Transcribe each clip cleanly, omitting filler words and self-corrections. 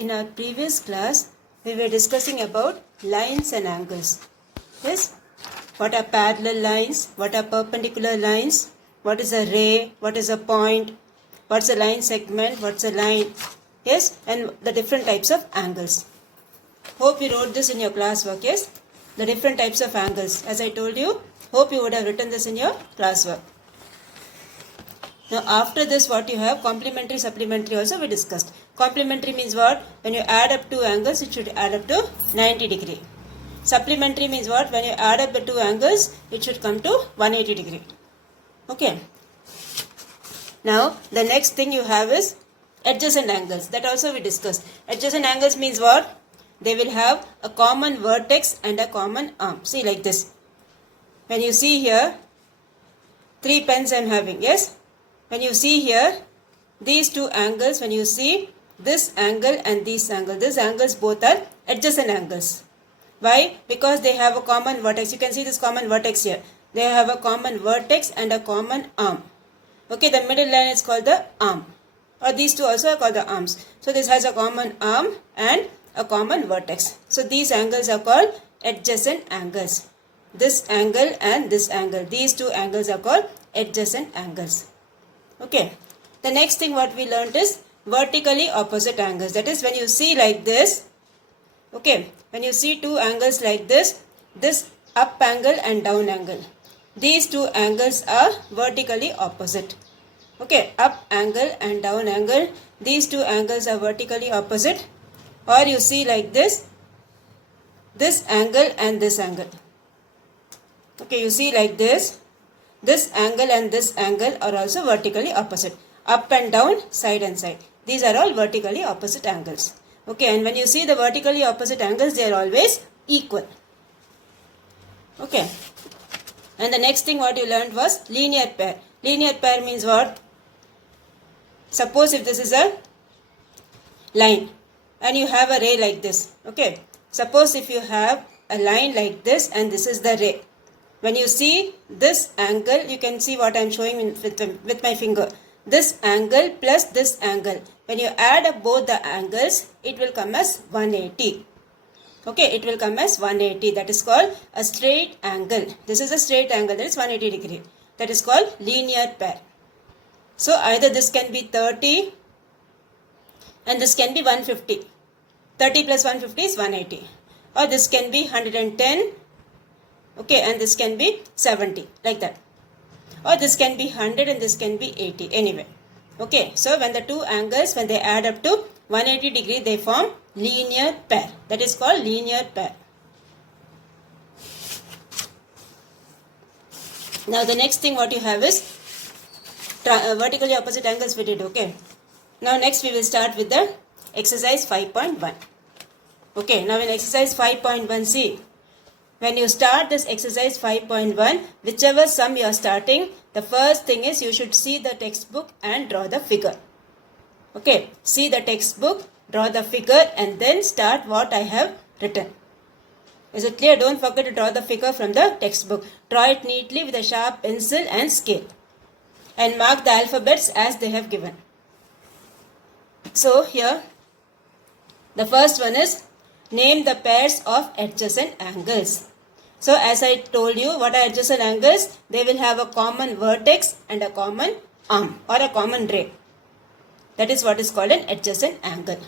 In our previous class, we were discussing about lines and angles. Yes? What are parallel lines? What are perpendicular lines? What is a ray? What is a point? What's a line segment? What's a line? Yes? And the different types of angles. Hope you wrote this in your classwork, yes? The different types of angles. As I told you, hope you would have written this in your classwork. Now after this what you have, complementary, supplementary also we discussed. Complementary means what? When you add up two angles, it should add up to 90 degree. Supplementary means what? When you add up the two angles, it should come to 180 degree. Okay. Now the next thing you have is adjacent angles. That also we discussed. Adjacent angles means what? They will have a common vertex and a common arm. See like this. When you see here, 3 pens I am having, yes? When you see here, these two angles, when you see this angle and this angle, these angles both are adjacent angles. Why? Because they have a common vertex. You can see this common vertex here. They have a common vertex and a common arm. Okay, the middle line is called the arm. Or these two also are called the arms. So this has a common arm and a common vertex. So these angles are called adjacent angles. This angle and this angle. These two angles are called adjacent angles. Okay. The next thing what we learnt is vertically opposite angles. That is when you see like this. Okay. When you see two angles like this up angle and down angle. These two angles are vertically opposite. Okay. Up angle and down angle. These two angles are vertically opposite. Or you see like this angle and this angle. Okay. You see like this. This angle and this angle are also vertically opposite. Up and down, side and side. These are all vertically opposite angles. Okay, and when you see the vertically opposite angles, they are always equal. Okay. And the next thing what you learned was linear pair. Linear pair means what? Suppose if this is a line and you have a ray like this. Okay. Suppose if you have a line like this and this is the ray. When you see this angle, you can see what I am showing with my finger. This angle plus this angle. When you add up both the angles, it will come as 180. Okay, it will come as 180. That is called a straight angle. This is a straight angle. That is 180 degree. That is called linear pair. So either this can be 30 and this can be 150. 30 plus 150 is 180. Or this can be 110. Okay, and this can be 70, like that. Or this can be 100 and this can be 80, anyway. Okay, so when the two angles, when they add up to 180 degree, they form linear pair. That is called linear pair. Now the next thing what you have is vertically opposite angles we did, okay. Now next we will start with the exercise 5.1. Okay, now in exercise 5.1, see. When you start this exercise 5.1, whichever sum you are starting, the first thing is you should see the textbook and draw the figure. Okay, see the textbook, draw the figure and then start what I have written. Is it clear? Don't forget to draw the figure from the textbook. Draw it neatly with a sharp pencil and scale. And mark the alphabets as they have given. So here, the first one is name the pairs of adjacent angles. So as I told you, what are adjacent angles? They will have a common vertex and a common arm or a common ray. That is what is called an adjacent angle.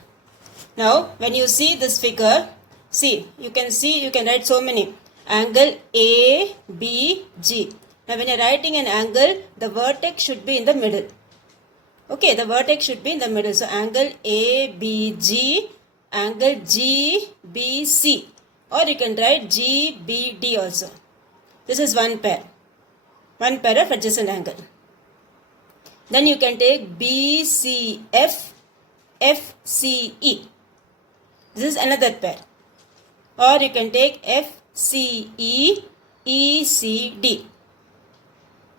Now when you see this figure, see, you can write so many. Angle A, B, G. Now when you are writing an angle, the vertex should be in the middle. Okay, the vertex should be in the middle. So angle A, B, G, angle G, B, C. Or you can write G, B, D also. This is one pair. One pair of adjacent angle. Then you can take B, C, F, F, C, E. This is another pair. Or you can take F, C, E, E, C, D.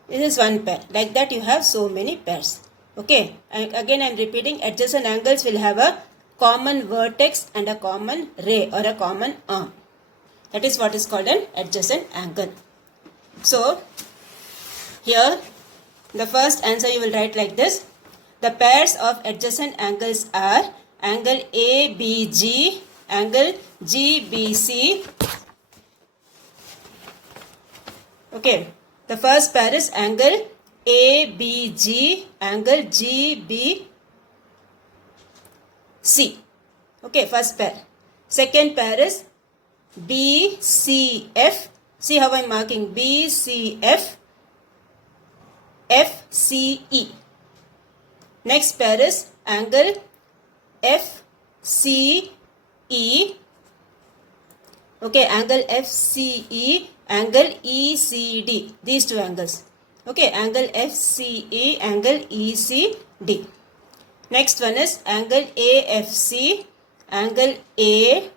This is one pair. Like that you have so many pairs. Okay. And again I am repeating, adjacent angles will have a common vertex and a common ray or a common arm. That is what is called an adjacent angle. So, here the first answer you will write like this. The pairs of adjacent angles are angle ABG, angle GBC. Okay, the first pair is angle ABG, angle GBC. Okay, first pair. Second pair is BCF. See how I am marking BCF, FCE. Next pair is angle FCE. Okay, angle FCE, angle ECD. These two angles. Okay, angle FCE, angle ECD. Next one is angle AFC, angle ACF.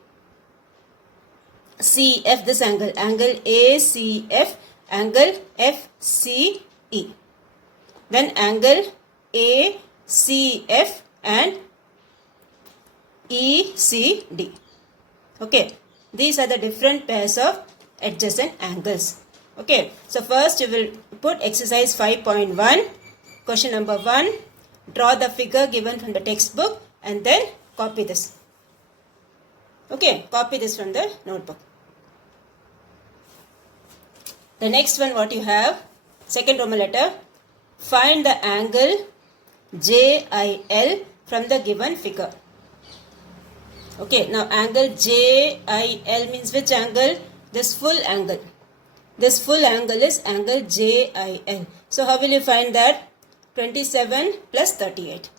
This angle, angle ACF, angle FCE. Then angle ACF and ECD. Okay, these are the different pairs of adjacent angles. Okay, so first you will put exercise 5.1, question number 1, draw the figure given from the textbook and then copy this. Okay, copy this from the notebook. The next one what you have, second Roman letter, find the angle JIL from the given figure. Okay, now angle JIL means which angle? This full angle. This full angle is angle JIL. So how will you find that? 27 plus 38.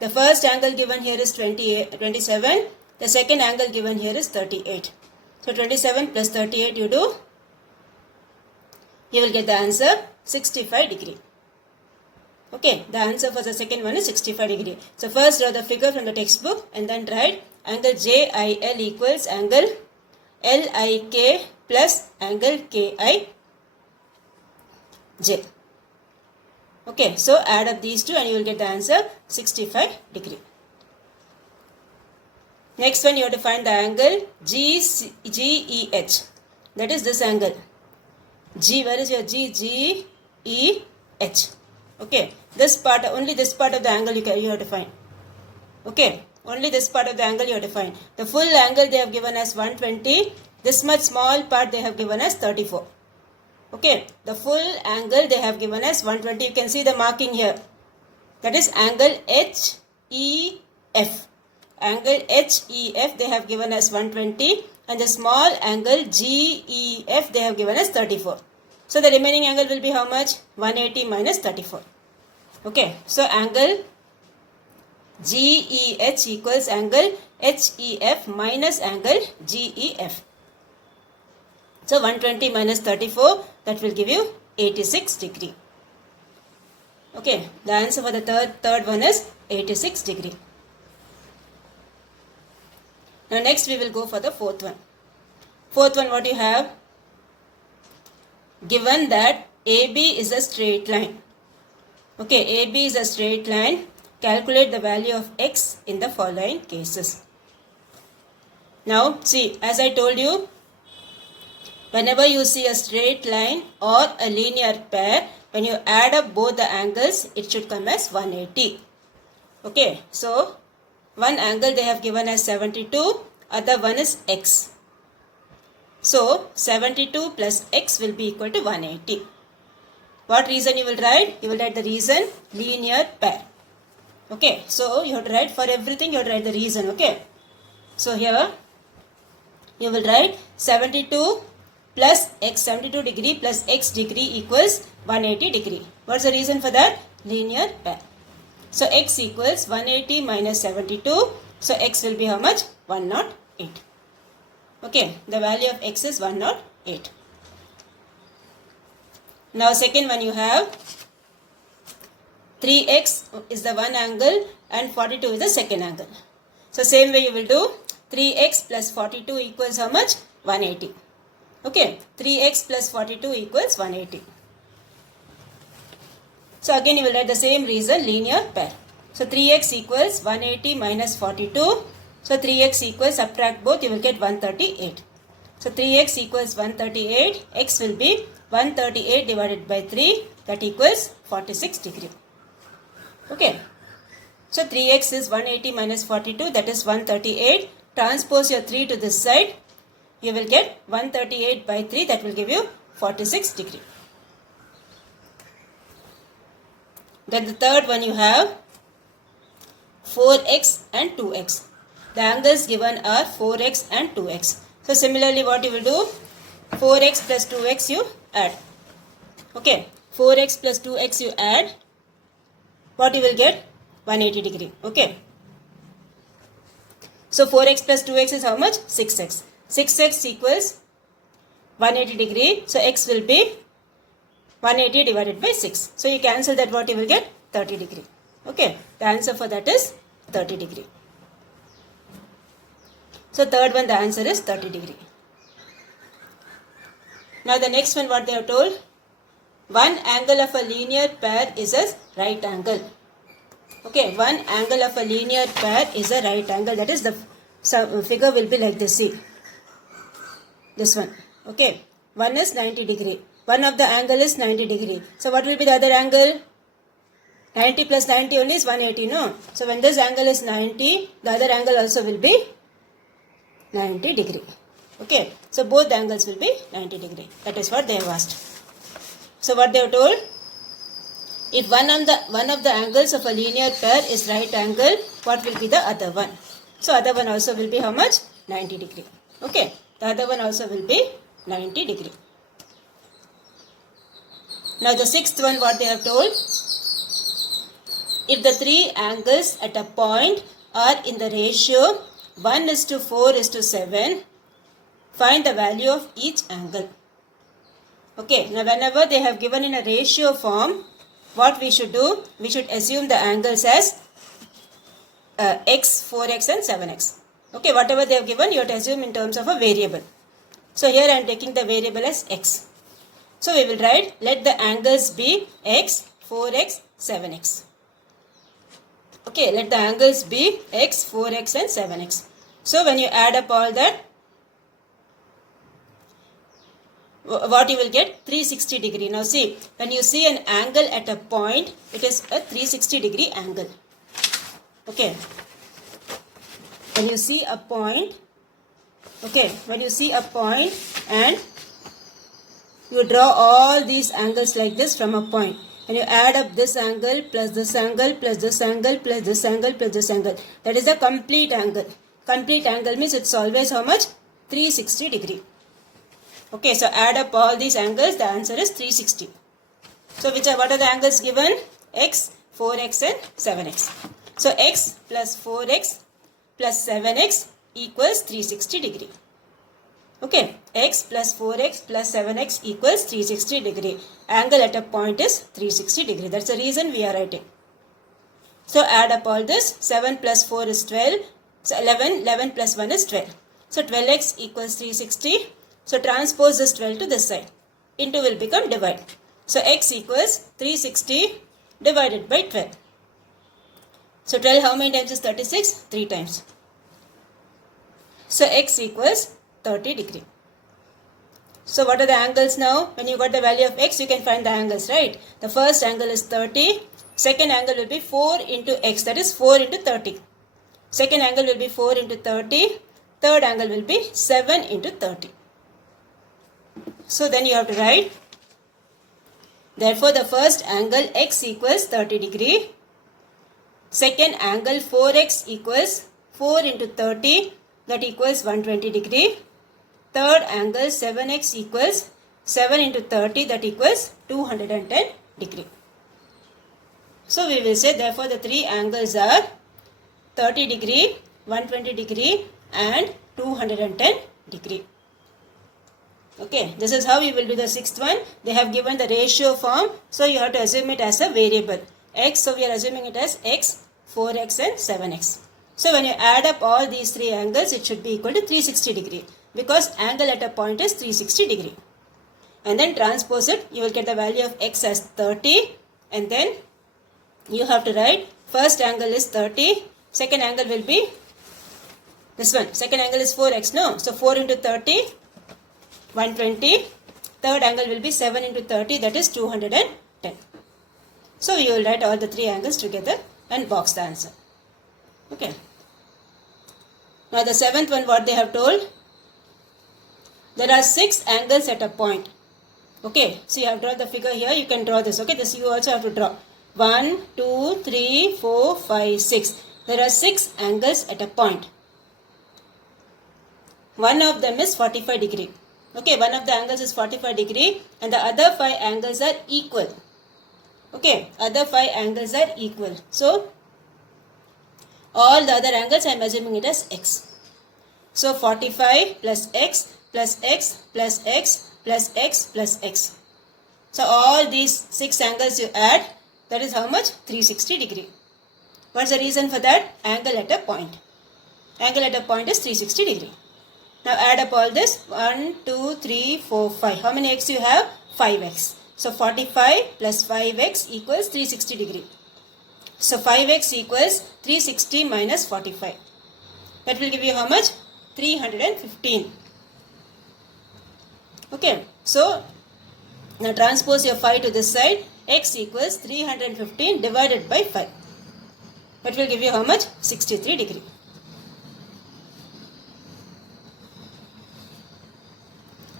The first angle given here is 27. The second angle given here is 38. So 27 plus 38 you do. You will get the answer 65 degree. Okay, the answer for the second one is 65 degree. So first draw the figure from the textbook and then write angle JIL equals angle LIK plus angle KIJ. Okay, so add up these two and you will get the answer 65 degree. Next one you have to find the angle GEH. That is this angle. G, where is your G? GEH. Okay, this part, only this part of the angle you have to find. Okay, only this part of the angle you have to find. The full angle they have given as 120. This much small part they have given as 34. Okay, the full angle they have given as 120. You can see the marking here. That is angle HEF. Angle HEF they have given as 120 and the small angle GEF they have given as 34. So the remaining angle will be how much? 180 minus 34. Okay, so angle GEH equals angle HEF minus angle GEF. So 120 minus 34, that will give you 86 degree. Okay, the answer for the third one is 86 degree. Now next we will go for the fourth one. Fourth one, what you have? Given that AB is a straight line. Okay, AB is a straight line. Calculate the value of x in the following cases. Now see, as I told you, whenever you see a straight line or a linear pair, when you add up both the angles, it should come as 180. Okay, so one angle they have given as 72, other one is x. So 72 plus x will be equal to 180. What reason you will write? You will write the reason linear pair. Okay, so you have to write for everything, you have to write the reason. Okay, so here you will write 72 plus x, 72 degree plus x degree equals 180 degree. What's the reason for that? Linear pair. So x equals 180 minus 72. So x will be how much? 108. Okay, the value of x is 108. Now second one you have 3x is the one angle and 42 is the second angle. So same way you will do 3x plus 42 equals how much? 180. Okay, 3x plus 42 equals 180. So again you will write the same reason, linear pair. So 3x equals 180 minus 42. So 3x equals, subtract both, you will get 138. So 3x equals 138. X will be 138 divided by 3, that equals 46 degree. Okay. So 3x is 180 minus 42, that is 138. Transpose your 3 to this side. You will get 138 by 3, that will give you 46 degree. Then the third one you have 4x and 2x. The angles given are 4x and 2x. So similarly what you will do, 4x plus 2x you add. Okay, 4x plus 2x you add. What you will get? 180 degree. Okay. So 4x plus 2x is how much? 6x. 6x equals 180 degree. So x will be 180 divided by 6. So you cancel that, what you will get? 30 degree. Okay. The answer for that is 30 degree. So third one, the answer is 30 degree. Now the next one, what they have told? One angle of a linear pair is a right angle. Okay, one angle of a linear pair is a right angle. That is, the figure will be like this. See, this one. Okay, one is 90 degree. One of the angle is 90 degree. So what will be the other angle? 90 plus 90 only is 180, no? So when this angle is 90, the other angle also will be 90 degree. Okay, so both the angles will be 90 degree. That is what they have asked. So what they have told? If one of the angles of a linear pair is right angle, what will be the other one? So other one also will be how much? 90 degree. Okay, the other one also will be 90 degree. Now the sixth one, what they have told? If the three angles at a point are in the ratio 1:4:7, find the value of each angle. Okay, now whenever they have given in a ratio form, what we should do? We should assume the angles as x, 4x and 7x. Okay, whatever they have given, you have to assume in terms of a variable. So here I am taking the variable as x. So we will write, let the angles be x, 4x, 7x. Okay, let the angles be x, 4x and 7x. So when you add up all that, what you will get? 360 degree. Now see, when you see an angle at a point, it is a 360 degree angle. Okay. When you see a point, okay, when you see a point and you draw all these angles like this from a point, and you add up this angle plus this angle plus this angle plus this angle plus this angle, that is the complete angle. Complete angle means it's always how much? 360 degree. Okay, so add up all these angles, the answer is 360. So what are the angles given? X, 4x and 7x. So x plus 4x plus 7x equals 360 degree. Okay, x plus 4x plus 7x equals 360 degree. Angle at a point is 360 degree. That's the reason we are writing. So add up all this. 7 plus 4 is 12. So 11. 11 plus 1 is 12. So 12x equals 360. So transpose this 12 to this side. Into will become divide. So x equals 360 divided by 12. So 12 how many times is 36? 3 times. So x equals 30 degree. So what are the angles now? When you got the value of x, you can find the angles, right? The first angle is 30. Second angle will be 4 into x, that is 4 into 30. Second angle will be 4 into 30. Third angle will be 7 into 30. So then you have to write, therefore the first angle x equals 30 degree. Second angle 4x equals 4 into 30, that equals 120 degree. Third angle 7x equals 7 into 30, that equals 210 degree. So we will say therefore the three angles are 30 degree, 120 degree and 210 degree. Okay, this is how we will do the sixth one. They have given the ratio form, so you have to assume it as a variable. X, so we are assuming it as x, 4x and 7x. So when you add up all these three angles, it should be equal to 360 degree because angle at a point is 360 degree. And then transpose it, you will get the value of x as 30 and then you have to write first angle is 30, second angle will be this one. Second angle is 4x, no? So 4 into 30, 120. Third angle will be 7 into 30, that is 210. So we will write all the three angles together and box the answer. Okay. Now the seventh one, what they have told, there are 6 angles at a point. Okay, so you have drawn the figure here, you can draw this. Okay, this you also have to draw. 1, 2, 3, 4, 5, 6. There are 6 angles at a point. One of them is 45 degree. Okay, one of the angles is 45 degree and the other 5 angles are equal. Okay, other 5 angles are equal. So, all the other angles I am assuming it as x. So, 45 plus x plus x plus x plus x plus x. So, all these 6 angles you add, that is how much? 360 degree. What's the reason for that? Angle at a point. Angle at a point is 360 degree. Now add up all this. 1, 2, 3, 4, 5. How many x you have? 5x. So 45 plus 5x equals 360 degree. So 5x equals 360 minus 45. That will give you how much? 315. Okay. So now transpose your 5 to this side. X equals 315 divided by 5. That will give you how much? 63 degree.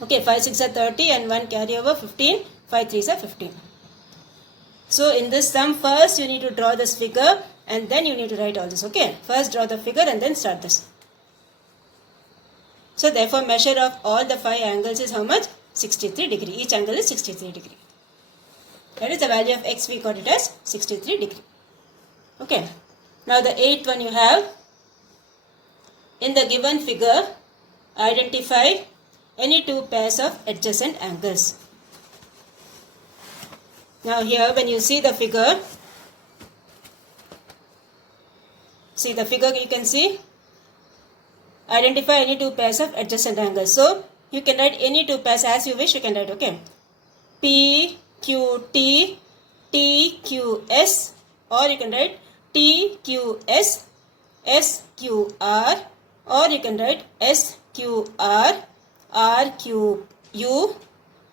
Okay, 5 6 are 30 and 1 carry over 15. 5 3s are 15. So in this sum, first you need to draw this figure and then you need to write all this. Okay, first draw the figure and then start this. So therefore measure of all the 5 angles is how much? 63 degree. Each angle is 63 degree. That is the value of x, we got it as 63 degree. Okay. Now the 8th one you have, in the given figure, identify any 2 pairs of adjacent angles. Now here when you see the figure, you can see, identify any 2 pairs of adjacent angles. So you can write any 2 pairs as you wish, you can write, okay. P, Q, T, T, Q, S, or you can write T, Q, S, S, Q, R, or you can write S, Q, R, R, Q, U,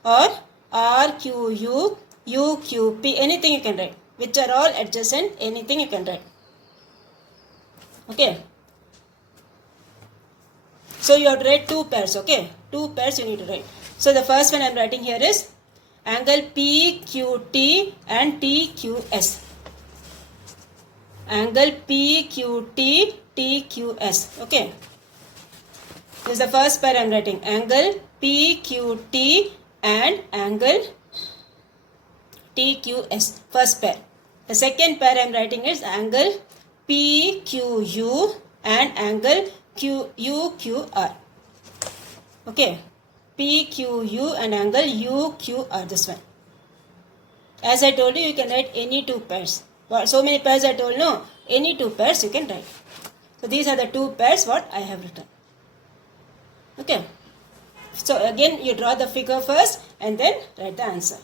or R, Q, U, U, Q, P, anything you can write, which are all adjacent, anything you can write. Okay. So you have to write 2 pairs, okay. 2 pairs you need to write. So the first one I am writing here is angle PQT and TQS. Angle PQT, TQS. Okay. This is the first pair I am writing. Angle PQT and angle TQS. First pair. The second pair I am writing is angle PQU and angle QUQR. Okay. PQU and angle UQR. This one. As I told you, you can write any 2 pairs. So many pairs I told, no. Any 2 pairs you can write. So these are the 2 pairs what I have written. Okay. So again you draw the figure first and then write the answer.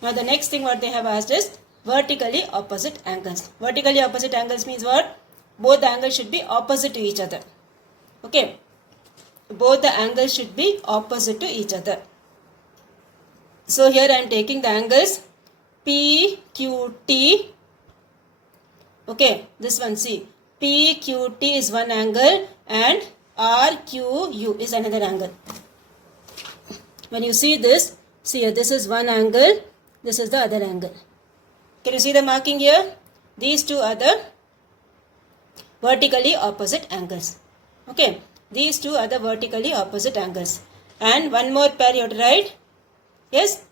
Now the next thing what they have asked is vertically opposite angles. Vertically opposite angles means what? Both the angles should be opposite to each other. Okay. Both the angles should be opposite to each other. So here I am taking the angles PQT. Okay, this one, see. PQT is one angle and RQU is another angle. When you see this, see here, this is one angle, this is the other angle. Can you see the marking here? These two are the vertically opposite angles. Okay, these two are the vertically opposite angles. And one more pair you have to write. Yes?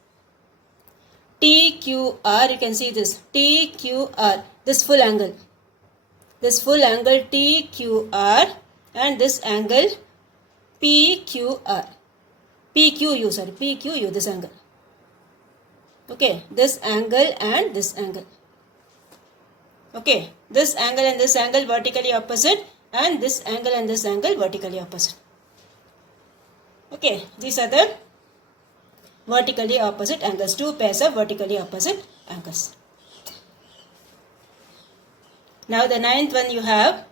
TQR, you can see this. TQR, this full angle. This full angle TQR and this angle PQR. PQU, sorry, PQU, this angle. Okay, this angle and this angle. Okay, this angle and this angle vertically opposite and this angle and this angle vertically opposite. Okay, these are the vertically opposite angles, 2 pairs of vertically opposite angles. Now the 9th one you have,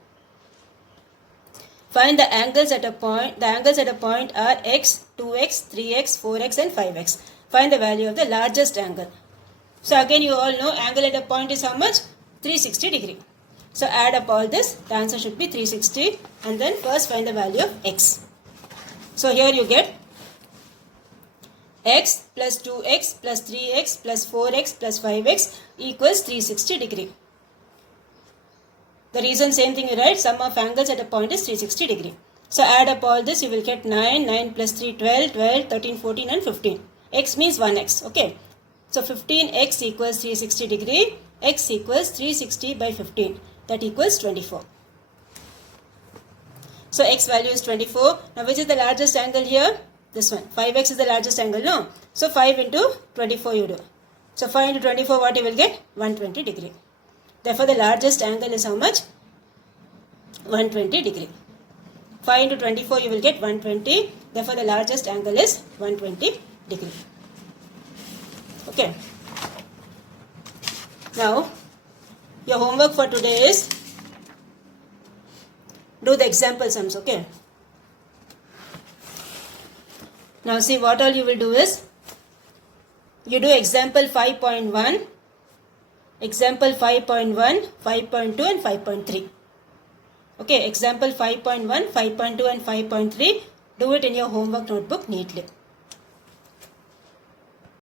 find the angles at a point. The angles at a point are x, 2x, 3x, 4x and 5x. Find the value of the largest angle. So again you all know angle at a point is how much? 360 degree. So add up all this, the answer should be 360, and then first find the value of x. So here you get x plus 2x plus 3x plus 4x plus 5x equals 360 degree. The reason same thing you write, sum of angles at a point is 360 degree. So add up all this, you will get 9, 9 plus 3, 12, 12, 13, 14 and 15. X means 1x, okay. So 15x equals 360 degree, x equals 360 by 15, that equals 24. So x value is 24. Now which is the largest angle here? This one. 5x is the largest angle, no? So 5 into 24 you do. So 5 into 24 what you will get? 120 degree. Therefore the largest angle is how much? 120 degree. 5 into 24 you will get 120. Therefore the largest angle is 120 degree. Okay. Now your homework for today is do the example sums, okay. Now see what all you will do is you do example 5.1, example 5.1, 5.2 and 5.3. Okay, example 5.1, 5.2 and 5.3, do it in your homework notebook neatly.